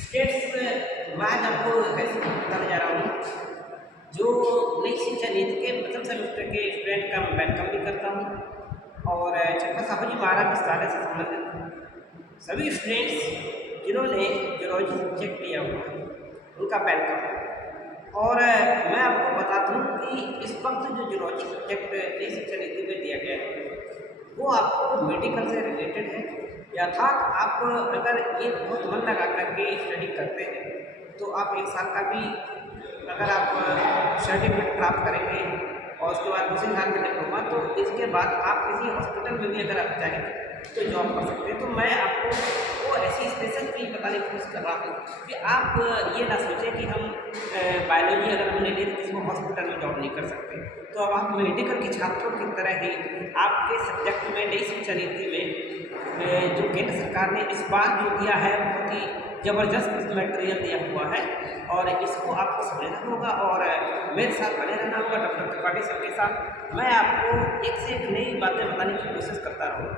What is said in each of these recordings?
States मैं आज आपको कैसे बताने जा रहा हूँ। जो नई शिक्षा नीति के प्रथम सेमेस्टर के स्टूडेंट का मैं वेलकम भी करता हूँ और छठा साहू जी महाराज विस्तार से संबंधित सभी स्टूडेंट्स जिन्होंने जूलॉजी सब्जेक्ट लिया हुआ है उनका वेलकम। और मैं आपको बता दूँ कि इस वक्त जो जूलॉजी सब्जेक्ट नई शिक्षा नीति में दिया गया है वो आपको मेडिकल से रिलेटेड है। अर्थात आप अगर ये बहुत मन लगा करके स्टडी करते हैं तो आप एक साल का भी अगर आप सर्टिफिकेट प्राप्त करेंगे और उसके बाद दूसरे साल में डिप्लोमा, तो इसके बाद आप किसी हॉस्पिटल में भी अगर आप चाहेंगे तो जॉब कर सकते हैं। तो मैं आपको वो ऐसी स्पेशल चीज़ बताने की कोशिश कर रहा हूँ कि आप ये ना सोचें कि हम बायोलॉजी अगर हमने ली तो किसी को हॉस्पिटल में जॉब नहीं कर सकते। तो अब आप मेडिकल के छात्रों की तरह ही आपके सब्जेक्ट में नई शिक्षा नीति में जो केंद्र सरकार ने इस बार जो दिया है बहुत ही ज़बरदस्त मटेरियल दिया हुआ है और इसको आपको समझना होगा और मेरे साथ बने रहना होगा डॉक्टर त्रिपाठी सर के साथ। मैं आपको एक से एक नई बातें बताने की कोशिश करता रहूँ।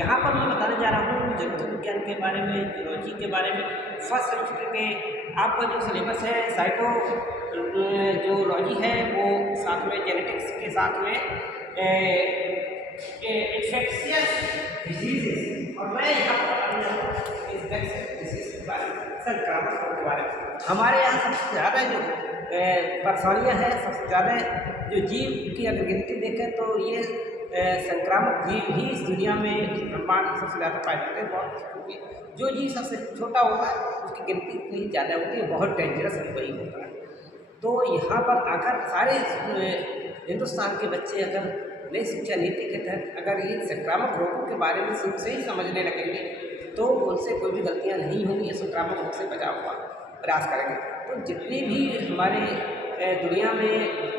यहाँ पर मैं बताने जा रहा हूँ जंतु विज्ञान के बारे में, जूलॉजी के बारे में। फर्स्ट सेमेस्टर के आपका जो सिलेबस है साइटो जूलॉजी है वो साथ में जेनेटिक्स के साथ में इन्फेक्शियस डिजीजेस, और मैं यहाँ पर बताने जा रहा हूँ इन्फेक्शियस डिजीज के बारे में, संक्रामक रोग के बारे में। हमारे यहाँ सबसे ज़्यादा जो परेशानियाँ हैं, सबसे ज़्यादा जो जीव की अगर गिनती देखें तो ये संक्रामक जीव ही इस दुनिया में ब्रह्मांड में सबसे ज़्यादा पाए जाते हैं। बहुत जो जीव सबसे छोटा होता है उसकी गिनती इतनी ज़्यादा होती है, बहुत डेंजरस वही होता है। तो यहाँ पर आकर सारे हिंदुस्तान के बच्चे अगर नई शिक्षा नीति के तहत अगर ये संक्रामक रोगों के बारे में शुरू से ही समझने लगेंगे तो उनसे कोई भी गलतियाँ नहीं होंगी, ये संक्रामक रोग से बचाव का प्रयास करेंगे। तो जितनी भी हमारे दुनिया में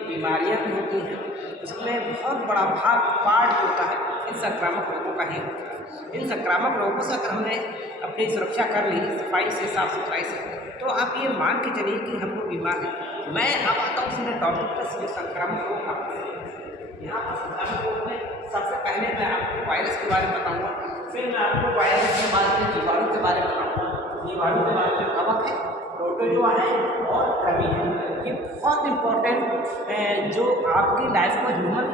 बीमारियाँ भी होती हैं उसमें बहुत बड़ा भाग पार्ट होता है इन संक्रामक रोगों का ही होता है। इन संक्रामक रोगों से अगर हमने अपनी सुरक्षा कर ली सफाई से, साफ सफाई से, तो आप ये मान के चलिए कि हम लोग बीमार हैं। मैं अब आता हूँ सीधे टॉपिक पर, संक्रामक रोग आपको यहाँ पर संक्रामक रोग में सबसे पहले मैं आपको वायरस के बारे में बताऊँगा, फिर मैं आपको वायरस के बारे में जीवाणु के बारे में बताऊँगा। जीवाणु के बारे में कवक है, प्रोटोजोआ है और कृमि है। ये बहुत इम्पोर्टेंट जो आपकी लाइफ को ह्यूमन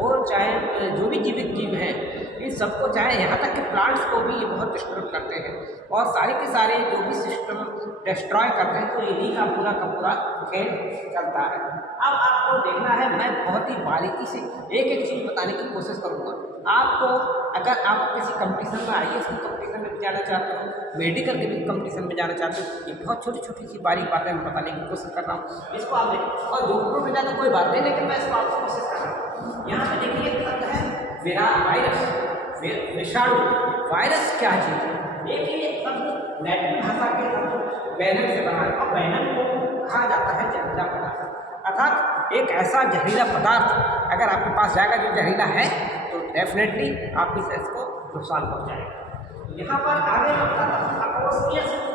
और चाहे जो भी जीवित जीव हैं इन सबको, चाहे यहाँ तक कि प्लांट्स को भी ये बहुत डिस्टर्ब करते हैं और सारे के सारे जो भी सिस्टम डिस्ट्रॉय करते हैं। तो इन्हीं का पूरा खेल चलता है। अब आपको देखना है, मैं बहुत ही बारीकी से एक एक चीज़ बताने की कोशिश करूँगा आपको। अगर आप किसी कंपटीशन में आइए, इसकी कंपटीशन में जाना चाहते हो, मेडिकल के भी कंपटीशन में जाना चाहते हो, ये बहुत छोटी छोटी सी बारीक बातें मैं बताने की कोशिश कर रहा हूँ, इसको आप देखिए। और डॉक्टरों में ज़्यादा कोई बात नहीं, लेकिन मैं इसको आपको कोशिश कर रहा हूँ। यहाँ पे देखिए एक शब्द है वायरस, विषाणु। वायरस क्या चीज़ है? देखिए शब्द लैटिन भाषा के शब्द वेनम से बना है और वेनम को कहा जाता है जहरीला पदार्थ, अर्थात एक ऐसा जहरीला पदार्थ अगर आपके पास जाएगा जो जहरीला है तो डेफिनेटली आपकी सेल्स को नुकसान पहुंचाएगा। यहाँ पर आगे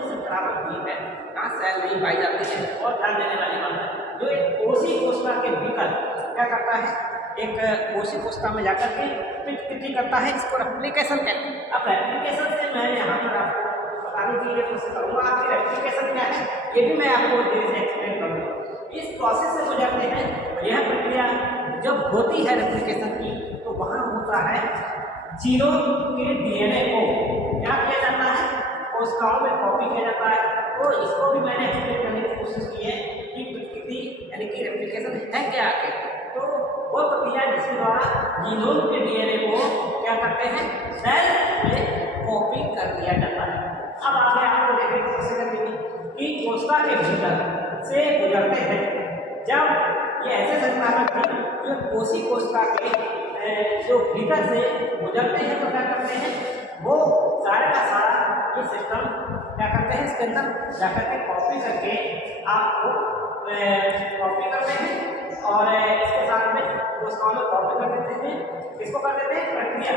संक्रामक जीव है, कहाँ सेल नहीं पाई जाती है। और ध्यान देने वाली बात है, जो एक कोशी कोशिका के भीतर क्या करता है, एक कोशी कोशिका में जाकर के पिट करता है, इसको रेप्लिकेशन कहते हैं। अब रेप्लिकेशन से मैं यहाँ पर आपको बताने के लिए कोशिश करूँगा कि रेप्लिकेशन क्या है, ये भी मैं आपको धीरे से एक्सप्लेन करूँगा। इस प्रोसेस से गुजरते हैं। यह प्रक्रिया जब होती है रेप्लिकेशन की तो वहाँ होता है जीनोम के डीएनए को क्या किया जाता है, कोशिकाओं में कॉपी किया जाता है। तो इसको भी मैंने एक्सप्लेन करने की कोशिश की है कि प्रकृति यानी कि रेप्लिकेशन है क्या आखिर। तो वो प्रक्रिया जिसके द्वारा जीनोम के डीएनए को क्या करते हैं, सेल में कॉपी कर दिया जाता है। अब आगे आपको देखने की कोशिश करेंगे कि कोशिका के भीतर से गुजरते हैं। जब ये ऐसे संक्रामक जीव जो कोशी कोशिका के जो भीतर से गुजरते हैं तो क्या करते हैं, वो सारे का सारा ये सिस्टम क्या करते हैं, इसके अंदर जाकर के कॉपी करके आपको कॉपी करते हैं और इसके साथ में कोशिकाओं में कॉपी कर देते हैं। इसको कर देते हैं प्रक्रिया,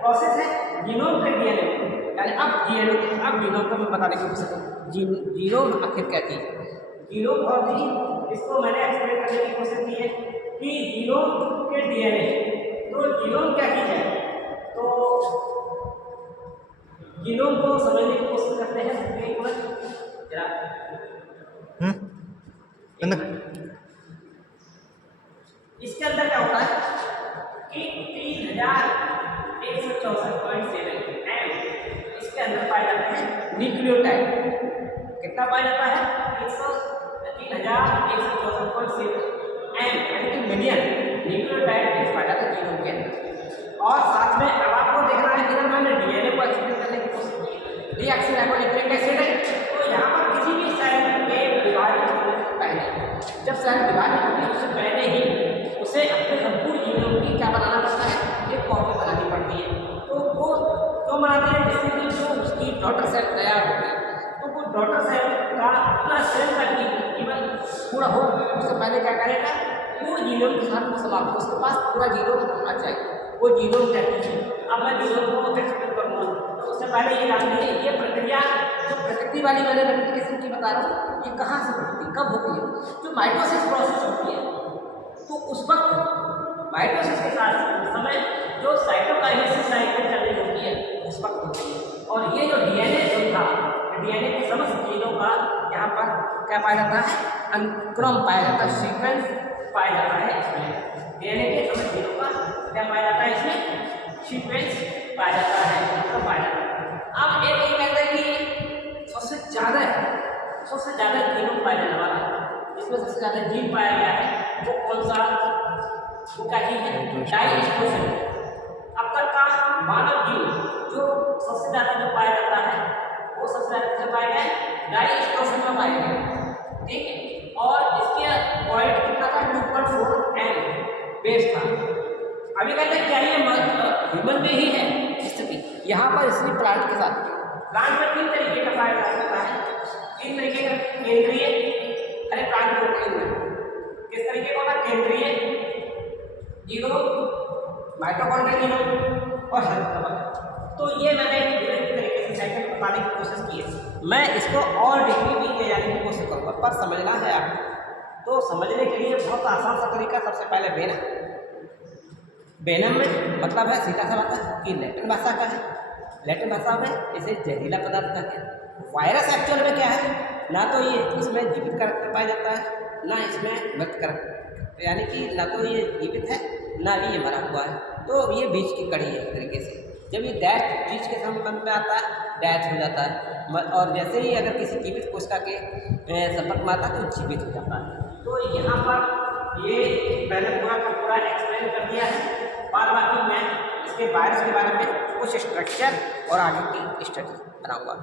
प्रोसेस है जीनोम के डीएनए। यानी अब जीनोम को मैं बताने की कोशिश करूँ, जीनोम आखिर क्या चीज़ है। जीनोम और भी इसको मैंने एक्सप्लेन करने की कोशिश की है कि जीनोम के डीएनए। तो जीनोम क्या चीज़ है, तो जीनोम को समझने की कोशिश करते हैं। इसके अंदर क्या होता है कि 3164.7 एम इसके अंदर पाया जाता है न्यूक्लियोटाइड। कितना पाया जाता है? 3164.7 एम यानी कि मिलियन न्यूक्लियोटाइड पाया जाता है जीनोम के अंदर। और साथ में अब आपको देखना है, इधर मैंने डीएनए को एक्सप्लेन करने की कोशिश की, डीऑक्सीराइबोन्यूक्लिक एसिड है। तो यहाँ पर किसी भी सेल के विभाजन होने से पहले, जब सेल विभाजित होती है उससे पहले ही उसे अपने संपूर्ण जीनोम की क्या बनाना पड़ता है? एक कॉपी बनानी पड़ती है। तो वो क्यों बनाते हैं? जिससे कि जो उसकी डॉटर सेल तैयार होती है, तो वो डॉटर सेल का अपना सेल का जीवन पूरा हो उससे पहले क्या करेगा? पूर्ण जीनोम के साथ समाप्त हो, उसके पास पूरा जीनोम होना चाहिए, वो जीनोम कहते हैं। अब मैं जीनोम को एक्सप्लेन करूँगा, तो उससे पहले ये जान लीजिए ये प्रक्रिया जो प्रकृति वाली मैंने रेप्लिकेशन की बता रहा हूँ, ये कहाँ से होती है, कब होती है? जो माइटोसिस प्रोसेस होती है, तो उस वक्त माइटोसिस के साथ समय जो साइटोकाइनेसिस साइकिल चल रही होती है उस वक्त होती है। और ये जो डीएनए जो था, डीएनए के समस्त चीज़ों का यहाँ पर क्या पाया जाता है? अनुक्रम पाया जाता है, सीक्वेंस पाया जाता है। इसमें डीएनए के समस्त चीज़ों का क्या पाया जाता है? इसमें सीक्वेंस पाया जाता है, अनुक्रम पाया जाता है। अब एक ये कहते हैं कि सबसे ज़्यादा जीनोम पाया जाने वाला, इसमें सबसे ज़्यादा जीन पाया गया है, वो कौन सा? वो क्या चीज़ है? डायस्ट्रोफिन। अब तक का मानव जीन जो सबसे ज़्यादा जो पाया जाता है वो सबसे ज़्यादा किसमें पाया गया है? डायस्ट्रोफिन में पाया गया, ठीक है। और इसके पॉइंट कितना था? 2.4 एम बेस था। अभी कहते हैं क्या ये ह्यूमन में ही है स्थिति? यहाँ पर इसलिए प्लांट के साथ, प्लांट में 3 तरीके का पाया जा सकता है, 3 तरीके का केंद्रीय, अरे प्लांट प्रोटीन में किस तरीके का होता है? केंद्रीय जीनोम, माइटोकॉन्ड्रियल जीनोम और हेल्थ। तो ये मैंने विभिन्न तरीके से साइकिल बताने की कोशिश की है। मैं इसको और डिग्री भी ले जाने की कोशिश करूँगा, पर समझना है आपको। तो समझने के लिए बहुत आसान सा तरीका, सबसे पहले वेनम। वेनम में मतलब है सीधा सा बात है कि लैटिन भाषा का है, लैटिन भाषा में इसे जहरीला पदार्थ कहते हैं। वायरस एक्चुअल में क्या है? ना तो ये इसमें जीवित करैक्टर पाया जाता है, ना इसमें मृत करैक्टर, यानी कि ना तो ये जीवित है ना ही ये मरा हुआ है। तो ये बीच की कड़ी है एक तरीके से। जब ये डेथ बीच के संबंध में आता है, डेथ हो जाता है, और जैसे ही अगर किसी जीवित कोशिका के संपर्क में आता है तो जीवित हो जाता है। तो यहाँ पर ये मैंने पूरा का पूरा एक्सप्लेन कर दिया है, और बाकी मैं इसके वायरस के बारे में कुछ स्ट्रक्चर और आगे की स्टडी बनाऊँगा।